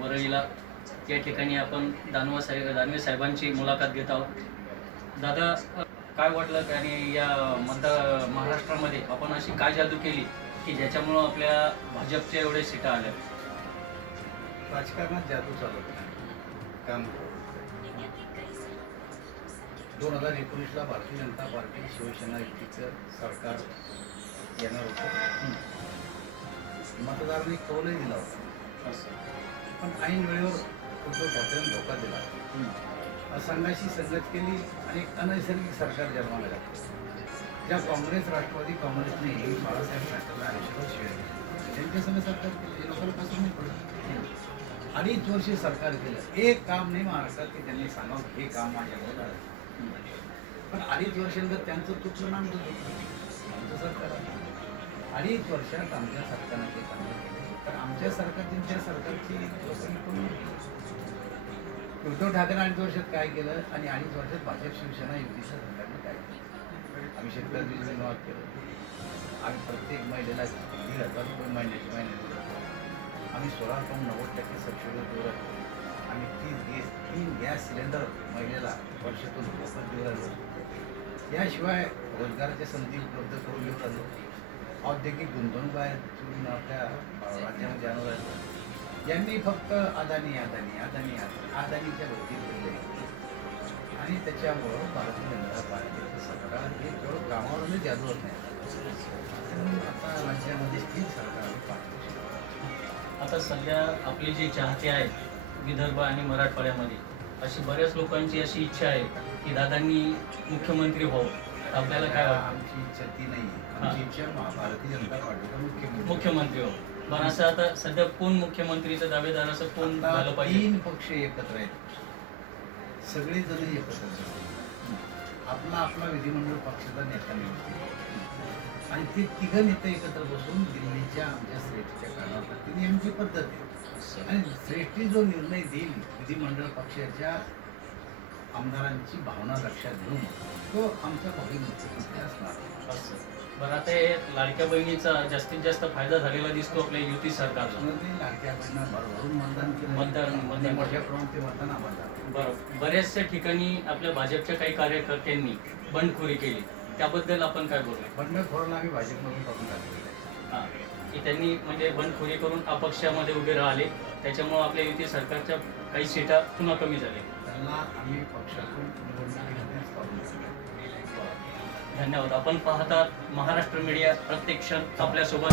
परळीला या ठिकाणी आपण दानवा साहेब दानवे साहेबांची मुलाखत घेत आहोत. दादा काय वाटलं आणि या मतदार महाराष्ट्रामध्ये आपण अशी काय जादू केली की ज्याच्यामुळं आपल्या भाजपच्या एवढे सीटा आल्या? राजकारणात जादू चालत नाही काम दोन हजार एकोणीसला भारतीय जनता पार्टी शिवसेना युतीचं सरकार येणार होतं. मतदारांनी कौलही दिला होता. असं. पण ऐन वेळेवर उद्धव ठाकरेंनी धोका दिला. संघाशी संगत केली आणि एक अनैसर्गिक सरकार जन्माला घातलं ज्या काँग्रेस राष्ट्रवादी काँग्रेसने बाळासाहेब ठाकरेला आयुष्यभर शिवाय. त्यांच्यासंग सरकार केलं. हे लोकांना पसंत नाही पडलं अडीच वर्ष सरकार केलं. एक काम नाही महाराष्ट्रात की त्यांनी सांगावं हे काम माझ्याकडे झालं. पण अडीच वर्षानंतर त्यांचं तुटलं ना आमचं तुटलं सरकार. अडीच वर्षात आमच्या सरकारनं ते काम केलं. तर आमच्या सरकार त्यांच्या सरकारची उद्धव ठाकरे अडीच वर्षात काय केलं आणि अडीच वर्षात भाजप शिवसेना युतीच्या सरकारने काय केलं? आम्ही शेतकऱ्यांनी धन्यवाद केलं. आम्ही प्रत्येक महिलेला दीड हजार रुपये महिन्याची महिन्याची आम्ही सोळा पॉईंट नव्वद टक्के सबसिडी देऊ आम्ही तीन गॅस तीन गॅस सिलेंडर महिलेला वर्षातून मोफत देऊ याशिवाय रोजगाराच्या संधी उपलब्ध करून औद्योगिक गुंतवणूक आहेत आपल्या राज्यामध्ये आणू राहिलो यांनी फक्त अदानी अदानी अदानी अदानीच्या भरती फिरले. आणि त्याच्यामुळं भारतीय जनता पार्टीचं सरकार हे केवळ कामावरून जादू होत नाही. आता राज्यामध्ये स्थिर सरकार आता सध्या आपले जे चाहते आहेत विदर्भ आणि मराठवाड्यामध्ये अशी बऱ्याच लोकांची अशी इच्छा आहे की दादांनी मुख्यमंत्री व्हावं. आपल्याला काय वाटतं? आमची इच्छा ती नाही आमची इच्छा महा- भारतीय जनता पार्टीचा मुख्यमंत्री? मुख्यमंत्री व्हावं पण असं आता सध्या कोण मुख्यमंत्रीचं दावेदार असं कोण आता झालं पाहिजे? तीन पक्ष एकत्र आहेत. सगळे जण एकत्र आहेत. आपला आपला विधिमंडळ पक्षाचा नेता निवडते आणि ते तिघ नेते एकत्र बसून दिल्लीच्या आमच्या श्रेष्ठीच्या कानावर ही आमची पद्धत आहे. आणि श्रेष्ठी जो निर्णय देईल विधिमंडळ पक्षाच्या आमदारांची भावना लक्षात घेऊन तो आमचा भावी मुख्यमंत्री असणार असं. बरं आता हे लाडक्या बहिणीचा जास्तीत जास्त फायदा झालेला दिसतो आपल्या युती सरकारला त्यामुळे लाडक्या बहिणींना भरभरून मतदान केलं मतदान- मतदान. आणि मोठ्या प्रमाणात ते मतदान आम्हाला झालं. बरं बऱ्याचशा ठिकाणी आपल्या भाजपच्या काही कार्यकर्त्यांनी बंडखोरी केली त्याबद्दल आपण काय बोलू बंडखोराला आम्ही भाजपमधून काढून टाकलेलं आहे हा. की त्यांनी म्हणजे बंडखोरी करून अपक्षामध्ये उभे राहिले त्याच्यामुळे आपल्या युती सरकारच्या काही सीटा पुन्हा कमी झाल्या त्यांना आम्ही पक्षातून धन्यवाद. आपण पाहतात महाराष्ट्र मीडिया प्रत्येक क्षण आपल्यासोबत.